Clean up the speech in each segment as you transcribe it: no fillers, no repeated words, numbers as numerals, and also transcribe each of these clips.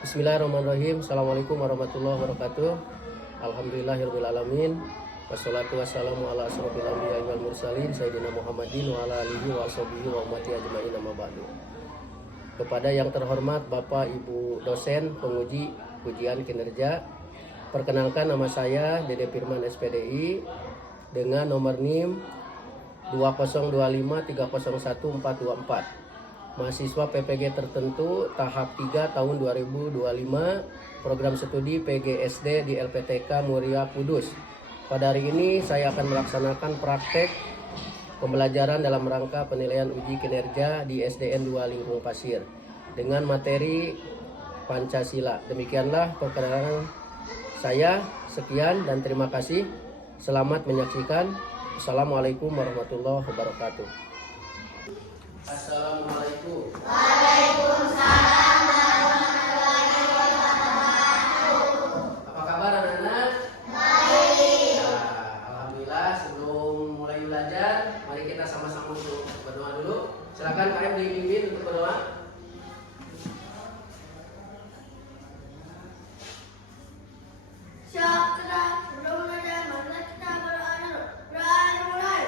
Bismillahirrahmanirrahim. Assalamualaikum warahmatullahi wabarakatuh. Alhamdulillahirrahmanirrahim. Wassalatu wassalamu ala asrofil anbiya'i wal mursalin Sayyidina Muhammadin wa ala alihi wa ashabihi wa ummati ajma'in amma ba'du. Kepada yang terhormat Bapak Ibu dosen penguji ujian kinerja, perkenalkan nama saya Dede Firman SPDI dengan nomor NIM 202530144. Mahasiswa PPG tertentu tahap 3 tahun 2025, program studi PGSD di LPTK Muria Kudus. Pada hari ini saya akan melaksanakan praktek pembelajaran dalam rangka penilaian uji kinerja di SDN 2 Lingkung Pasir dengan materi Pancasila. Demikianlah perkenalan saya. Sekian dan terima kasih. Selamat menyaksikan. Assalamualaikum warahmatullahi wabarakatuh. Assalamualaikum. Waalaikumsalam warahmatullahi wabarakatuh. Apa kabar anak-anak? Baik. Nah, alhamdulillah, sebelum mulai belajar, mari kita sama-sama untuk berdoa dulu. Silakan Pak Em dipimpin untuk berdoa. Syakra, sebelum belajar, mari kita berdoa dulu. Berdoa dimulai.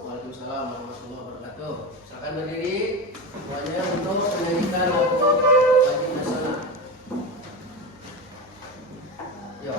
Waalaikumsalam warahmatullahi wabarakatuh. Silakan berdiri semuanya untuk menyanyikan wajib nasional. Yuk.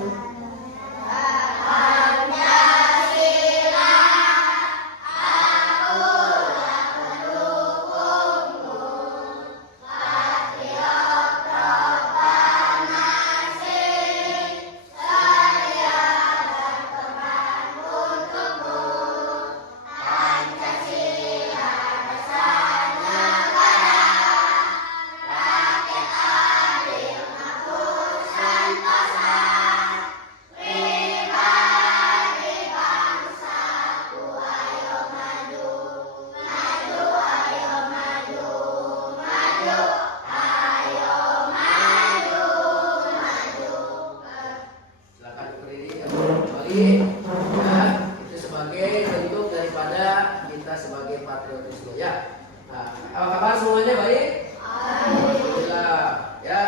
Silakan berdiri kembali. Ya, itu sebagai bentuk daripada kita sebagai patriotisme ya. Nah, apa kabar semuanya baik? Alhamdulillah. Ya,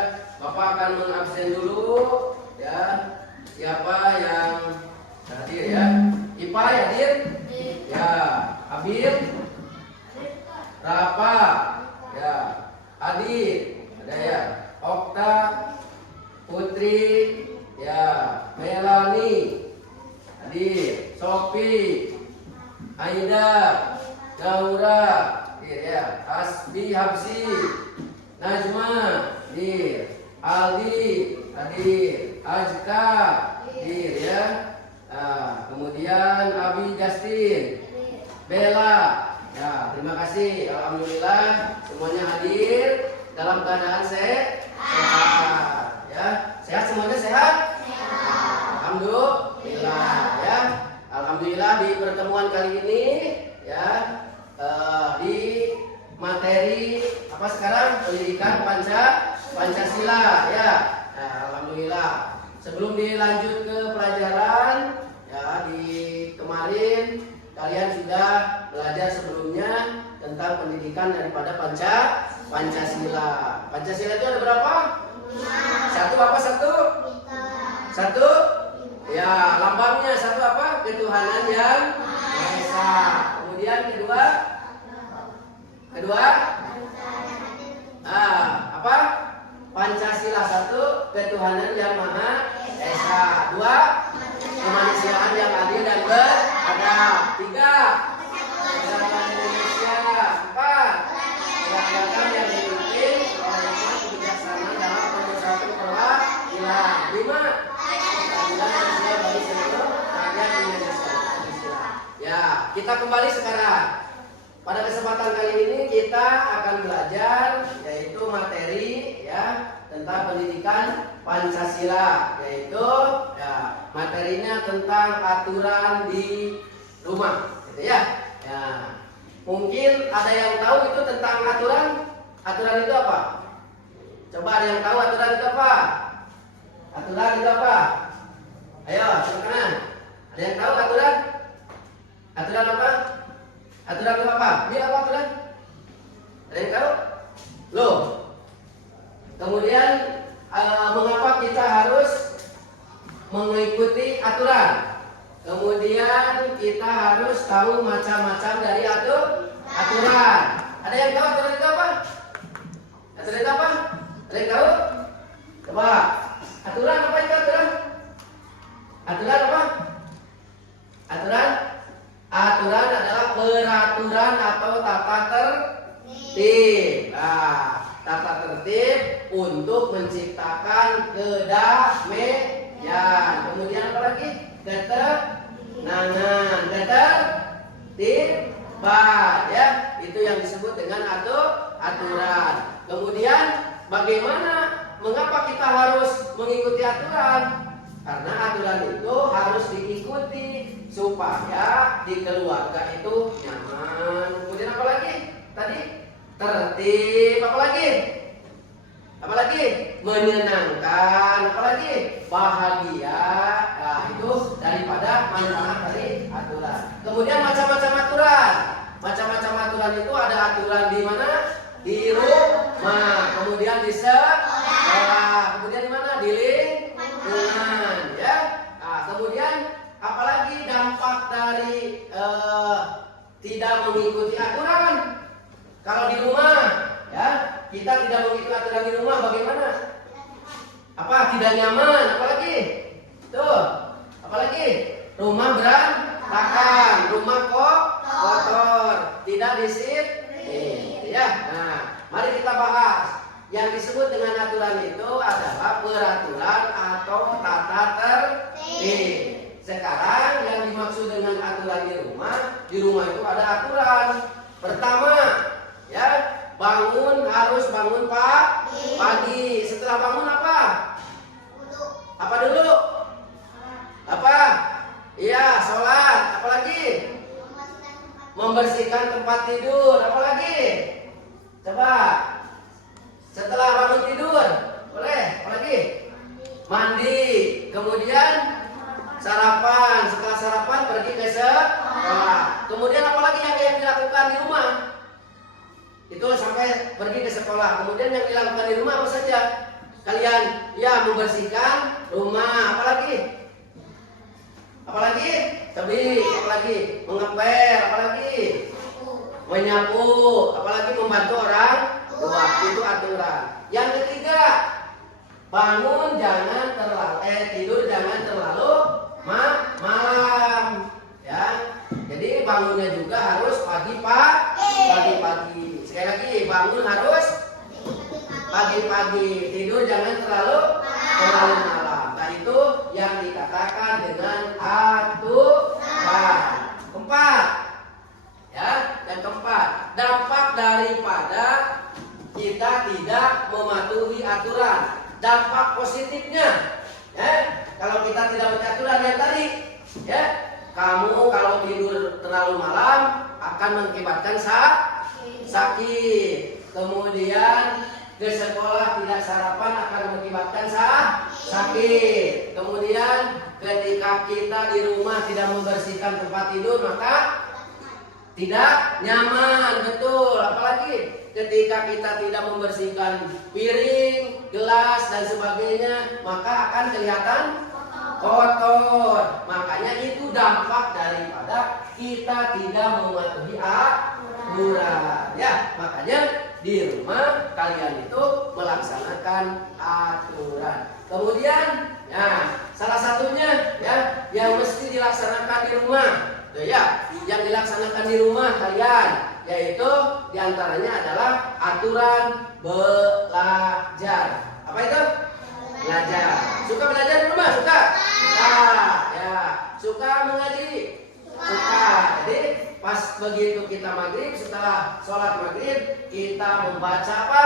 Bapak akan mengabsen dulu ya. Siapa yang hadir ya? Ipa hadir? Ya, Abil? Rafa? Ya, Adi? Ada ya? Okta? Putri? Ya, Melani, Adi, Sofi, Aida, Naura, ya, Asbi, Habsi, Najma, Aldi, hadir. Azka, hadir ya. Kemudian Abi Justin, Bella. Ya, terima kasih. Alhamdulillah semuanya hadir dalam keadaan sehat. Ya, sehat semuanya sehat? Alhamdulillah ya. Alhamdulillah di pertemuan kali ini ya di materi apa sekarang pendidikan Pancasila ya. Nah, alhamdulillah. Sebelum dilanjut ke pelajaran ya di kemarin kalian sudah belajar sebelumnya tentang pendidikan daripada Pancasila. Pancasila itu ada berapa? Satu apa satu? Satu? Ya, lambangnya satu apa? Ketuhanan yang Maha Esa. Kemudian kedua? Apa? Pancasila satu, ketuhanan yang Maha Esa. Dua, kemanusiaan yang adil dan beradab. Tiga, persatuan Indonesia. Empat, kedaulatan yang dipimpin oleh hikmat kebijaksanaan dalam penyusunan perwakilan. Lima, keadilan sosial bagi seluruh rakyat Indonesia. Ya, kita kembali sekarang. Pada kesempatan kali ini kita akan belajar yaitu materi ya tentang pendidikan Pancasila, yaitu ya materinya tentang aturan di rumah, gitu ya. Ya, mungkin ada yang tahu itu tentang aturan. Aturan itu apa? Coba ada yang tahu aturan itu apa? Aturan itu apa? Ayo, silakan. Ada yang tahu aturan? Aturan apa? Aturan itu apa? Ini apa aturan? Ada yang tahu? Loh. Kemudian mengapa kita harus mengikuti aturan? Kemudian kita harus tahu macam-macam dari aturan. Ada yang tahu aturan itu apa? Aturan itu apa? Ada yang tahu? Coba. Aturan apa itu aturan? Aturan apa? Aturan adalah peraturan atau tata tertib. Nah, tata tertib untuk menciptakan kedamaian. Kemudian apa lagi? Ketenangan, ketertiban, ya. Itu yang disebut dengan aturan. Kemudian mengapa kita harus mengikuti aturan? Karena aturan itu harus diikuti supaya di keluarga itu nyaman. Kemudian apa lagi? Tadi tertib, apa lagi? Apa lagi? Menyenangkan, apa lagi? Bahagia. Nah, itu daripada manfaat dari aturan. Kemudian macam-macam aturan. Macam-macam aturan itu ada aturan di mana? Di rumah. Kemudian di sekolah. Kemudian di mana? Di lingkungan, ya. Nah, kemudian apalagi dampak dari tidak mengikuti aturan? Kalau di rumah, ya, kita tidak mengikuti aturan di rumah, bagaimana? Apa? Tidak nyaman. Apalagi? Tuh. Apalagi? Rumah berantakan, rumah kotor, tidak disiplin, ya. Nah, mari kita bahas. Yang disebut dengan aturan itu adalah peraturan atau tata tertib. Sekarang yang dimaksud dengan aturan di rumah itu ada aturan. Pertama, ya, harus bangun pagi. Setelah bangun apa? Apa dulu? Apa? Iya, sholat. Apalagi? Membersihkan tempat tidur. Apalagi? Coba. Setelah bangun tidur, boleh. Apalagi? Mandi. Kemudian sarapan. Setelah sarapan pergi ke sekolah. Kemudian apalagi yang dilakukan di rumah? Itu sampai pergi ke sekolah. Kemudian yang dilakukan di rumah apa saja? Kalian ya membersihkan rumah. Apalagi? Apalagi? Apalagi? Mengepel. Apalagi? Menyapu. Apalagi membantu orang tua. Itu aturan. Yang ketiga, bangun jangan tidur jangan terlalu malam, ya. Jadi bangunnya juga harus pagi. Sekali lagi, bangun harus Pagi-pagi tidur jangan terlalu malam. Nah itu yang dikatakan dengan aturan. Keempat, ya, yang keempat, dampak daripada kita tidak mematuhi aturan. Dampak positifnya, ya, kalau kita tidak mematuhi aturan yang tadi, ya, kamu kalau tidur terlalu malam akan mengakibatkan sakit. Kemudian ke sekolah tidak sarapan akan mengakibatkan sakit. Kemudian ketika kita di rumah tidak membersihkan tempat tidur maka tidak nyaman, betul. Apalagi ketika kita tidak membersihkan piring, gelas dan sebagainya maka akan kelihatan kotor. Makanya itu dampak daripada kita tidak mematuhi aturan. Ya, makanya di rumah kalian itu melaksanakan aturan. Kemudian, ya, salah satunya ya yang mesti dilaksanakan di rumah, tuh ya, yang dilaksanakan di rumah kalian, yaitu diantaranya adalah aturan belajar. Apa itu? Belajar. Suka belajar di rumah? Suka? Ya. Suka mengaji? Suka. Jadi pas begitu kita maghrib, setelah sholat maghrib kita membaca apa?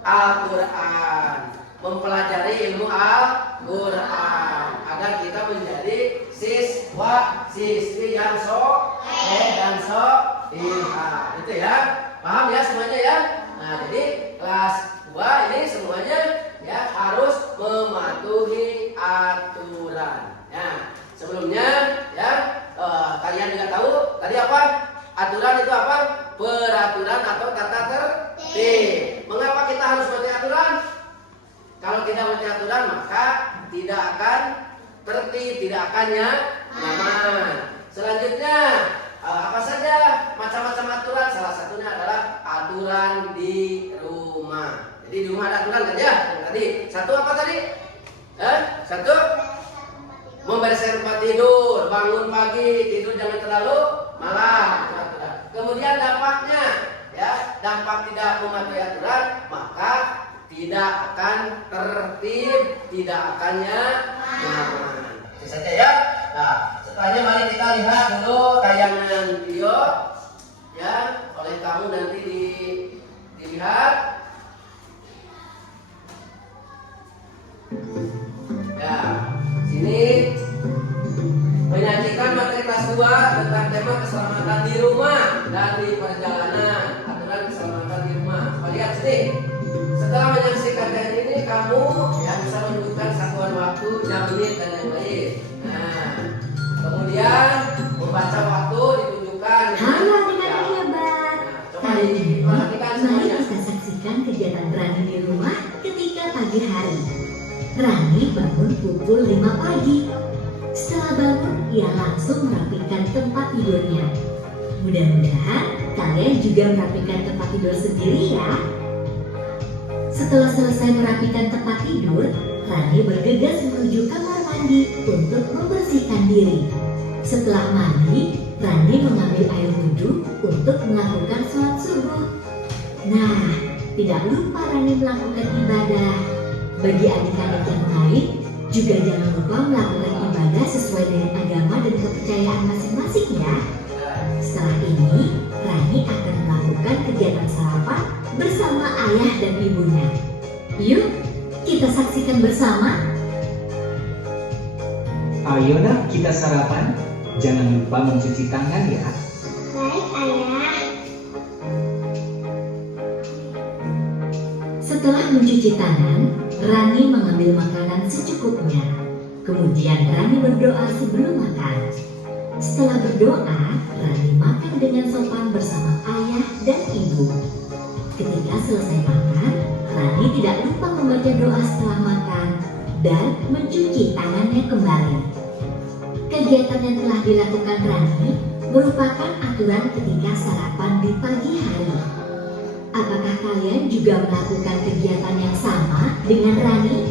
Al-Quran, mempelajari ilmu Al-Quran agar kita menjadi siswa-siswi yang dan solihah. Itu ya, paham ya semuanya ya. Nah jadi kelas 2 ini semuanya ya harus mematuhi aturan. Ya, sebelumnya ya kalian juga tahu tadi apa? Aturan itu apa? Peraturan atau tata tertib. Mengapa kita harus mematuhi aturan? Kalau tidak mematuhi aturan maka tidak akan tertib, tidak akan nyaman. Selanjutnya apa saja macam-macam aturan? Salah satunya adalah aturan di rumah. Jadi di rumah ada aturan kan ya? Tadi satu apa tadi? Satu membereskan tempat tidur, bangun pagi, tidur jangan terlalu malam. Kemudian dampaknya, ya, dampak tidak mematuhi aturan, maka tidak akan tertib, tidak akan nyaman. Itu saja ya. Nah, setelahnya mari kita lihat dulu tayangan video, ya, oleh kamu nanti dilihat. Ya, sini menyajikan materi kelas 2 tentang tema keselamatan di rumah dan di perjalanan. Aturan keselamatan di rumah. Coba lihat sini. Setelah menyaksikan kayak ini, kamu yang bisa menunjukkan satuan waktu, jam, menit dan yang lain. Nah, kemudian membaca waktu ditunjukkan. Halo adik-adik hebat. Kali ini diperhatikan mari semuanya. kita saksikan kegiatan Rani di rumah ketika pagi hari. Rani bangun pukul 5 pagi. Setelah bangun, ia langsung merapikan tempat tidurnya. Mudah-mudahan kalian juga merapikan tempat tidur sendiri ya. Setelah selesai merapikan tempat tidur, Rani bergegas menuju kamar mandi untuk membersihkan diri. Setelah mandi, Rani mengambil air wudhu untuk melakukan sholat subuh. Nah, tidak lupa Rani melakukan ibadah. Bagi adik-adik yang lain, juga jangan lupa melakukan ibadah sesuai dengan agama dan kepercayaan masing-masing ya. Setelah ini, Rani akan melakukan kegiatan sarapan bersama ayah dan ibunya. Yuk, kita saksikan bersama. Ayo nak, kita sarapan. Jangan lupa mencuci tangan ya. Baik, Ayah. Setelah mencuci tangan, Rani mengambil makanan secukupnya. Kemudian Rani berdoa sebelum makan. Setelah berdoa, Rani makan dengan sopan bersama ayah dan ibu. Ketika selesai makan, Rani tidak lupa membaca doa setelah makan dan mencuci tangannya kembali. Kegiatan yang telah dilakukan Rani merupakan aturan ketika sarapan di pagi hari. Apakah kalian juga melakukan kegiatan yang sama dengan Rani?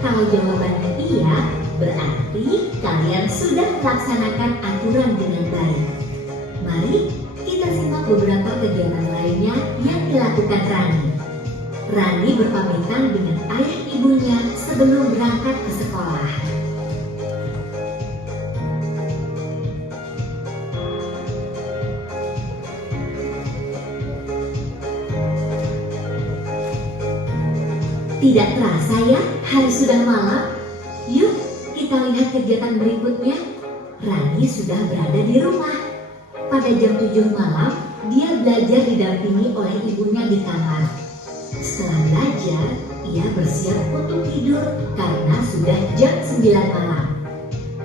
Kalau jawabannya iya, berarti kalian sudah melaksanakan aturan dengan baik. Mari kita simak beberapa kegiatan lainnya yang dilakukan Rani. Rani berpamitan dengan ayah ibunya sebelum berangkat ke sekolah. Tidak terasa ya, hari sudah malam. Yuk, kita lihat kegiatan berikutnya. Rani sudah berada di rumah. Pada jam 7 malam, dia belajar didampingi oleh ibunya di kamar. Setelah belajar, ia bersiap untuk tidur karena sudah jam 9 malam.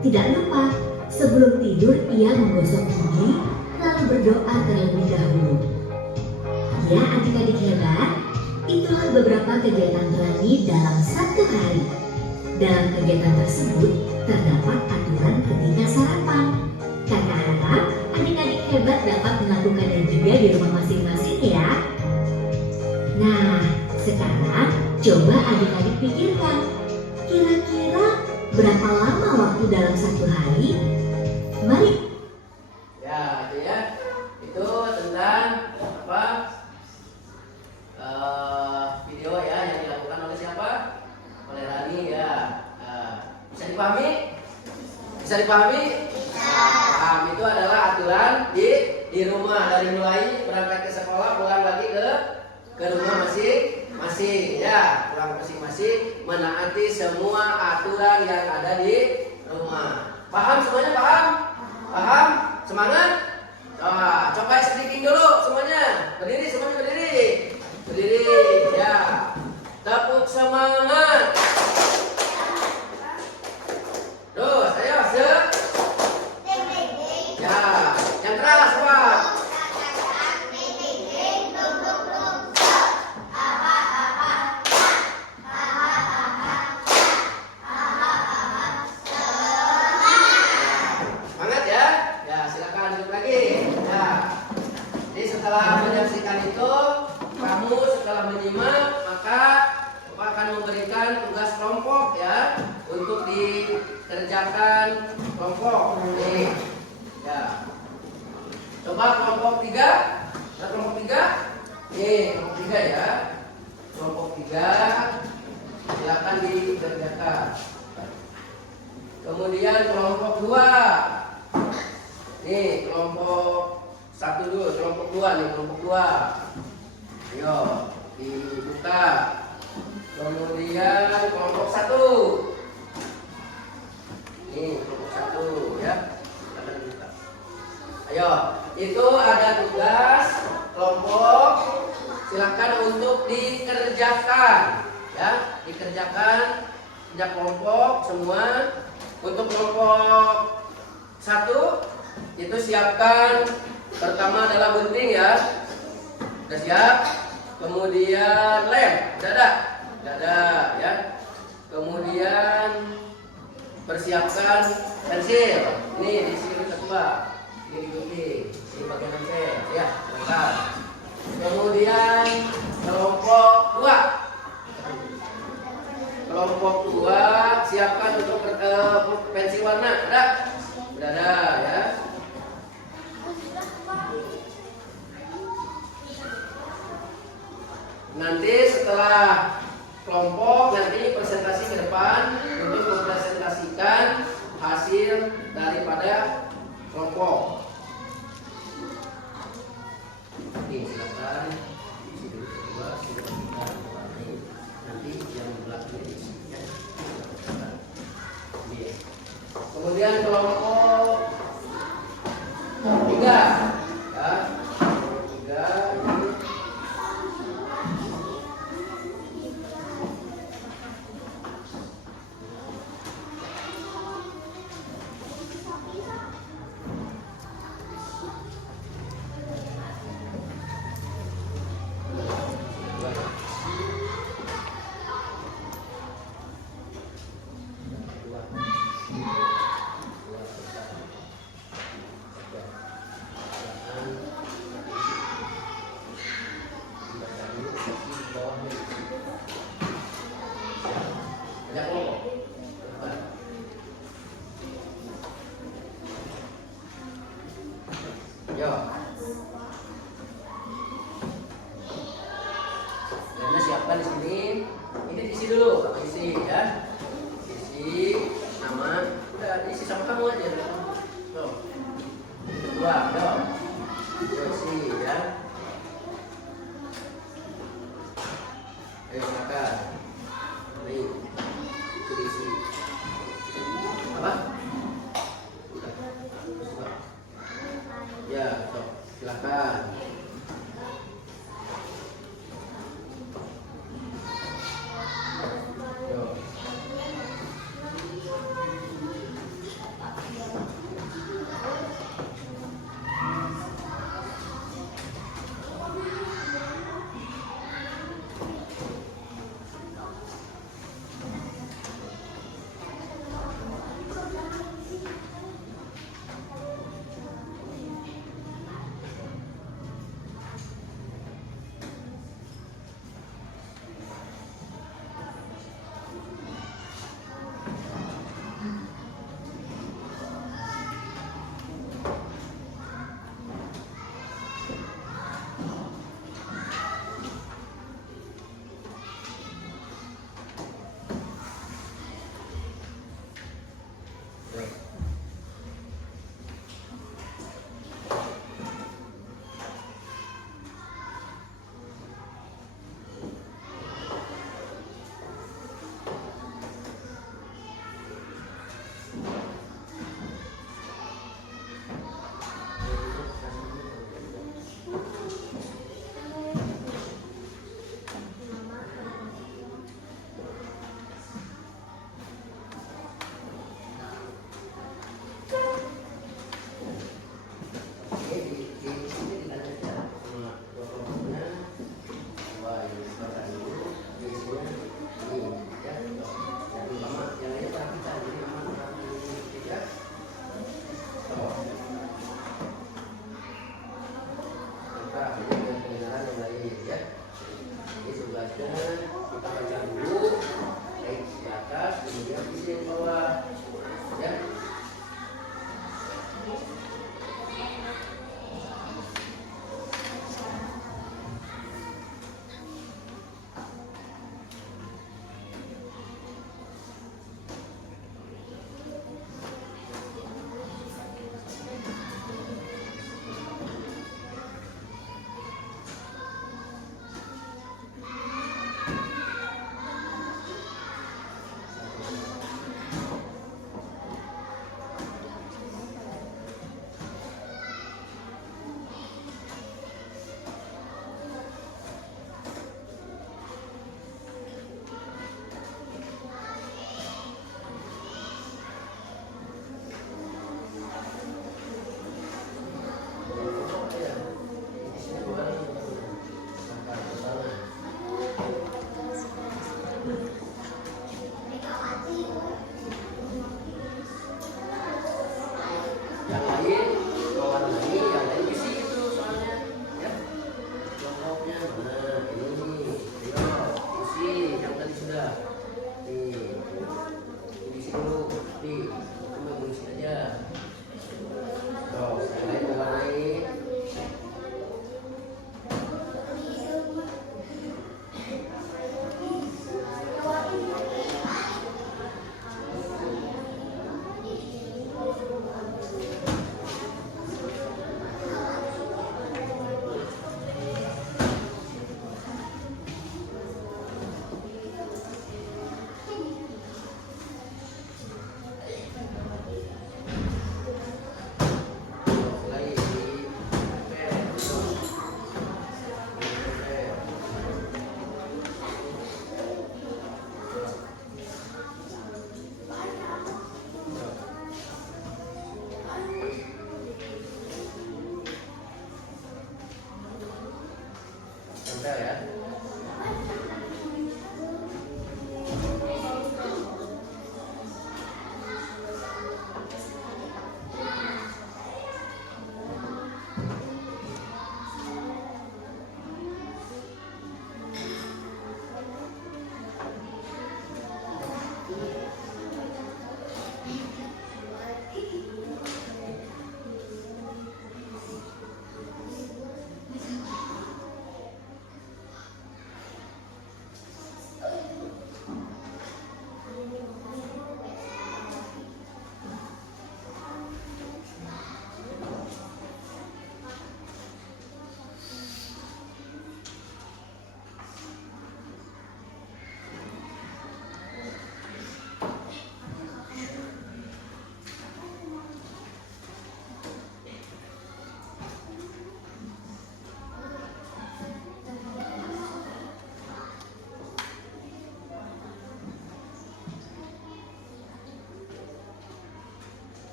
Tidak lupa, sebelum tidur ia menggosok gigi, lalu berdoa terlebih dahulu. Ya adik-adik hebat, itulah beberapa kegiatan Rani dalam satu hari. Dalam kegiatan tersebut, terdapat aturan ketika sarapan. Kakak harap adik-adik hebat dapat melakukannya juga di rumah masing-masing ya. Nah, sekarang coba adik-adik pikirkan, kira-kira berapa lama waktu dalam satu hari? Mari. Ya, itu ya. Itu tentang apa? Video ya yang dilakukan oleh siapa? Oleh Rani ya. Bisa dipahami? Bisa dipahami? Paham. Itu adalah aturan di rumah, dari mulai berangkat ke sekolah, pulang lagi ke rumah masing-masing ya, pulang masing-masing menaati semua aturan yang ada di rumah. Paham semuanya? Paham? Semangat? Coba speaking dulu semuanya. Berdiri, semuanya berdiri. Berdiri ya. Tepuk semangat. Terus, ayo ya, yang keras Pak. Semangat ya. Ya, silakan duduk lagi. Ya. Jadi setelah menyaksikan itu, kamu setelah menyimak, maka Bapak akan memberikan tugas kelompok ya untuk dikerjakan kelompok. Nih. Ya. Coba kelompok 3. Ada kelompok 3? Nih, kelompok 3 ya. Kelompok 3 silakan dikerjakan. Kemudian kelompok 2. Nih, kelompok 1 dulu, kelompok 2 nih, kelompok 2. Ayo, dibuka. Kemudian kelompok 1. Nih, kelompok 1 ya. Silakan dibuka. Ayo, itu ada tugas kelompok. Silakan untuk dikerjakan ya, dikerjakan kerja kelompok semua. Untuk kelompok 1 itu siapkan pertama adalah gunting ya. Sudah siap? Kemudian lem, dada ya. Kemudian persiapkan pensil. Ini di sini kedua. Ini digunting. Ini bagian pensil ya. Bentar. Kemudian kelompok 2. Kelompok 2 siapkan untuk pensil warna. Udah ada ya. Nanti setelah kelompok nanti presentasi ke depan untuk mempresentasikan hasil daripada kelompok. Oke, silakan. Nanti yang belakang ini. Kemudian kelompok 3 ya. 3 ini.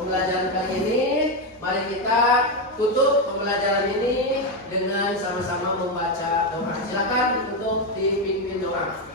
Pembelajaran kali ini, mari kita tutup pembelajaran ini dengan sama-sama membaca doa. Silakan untuk dipimpin doa.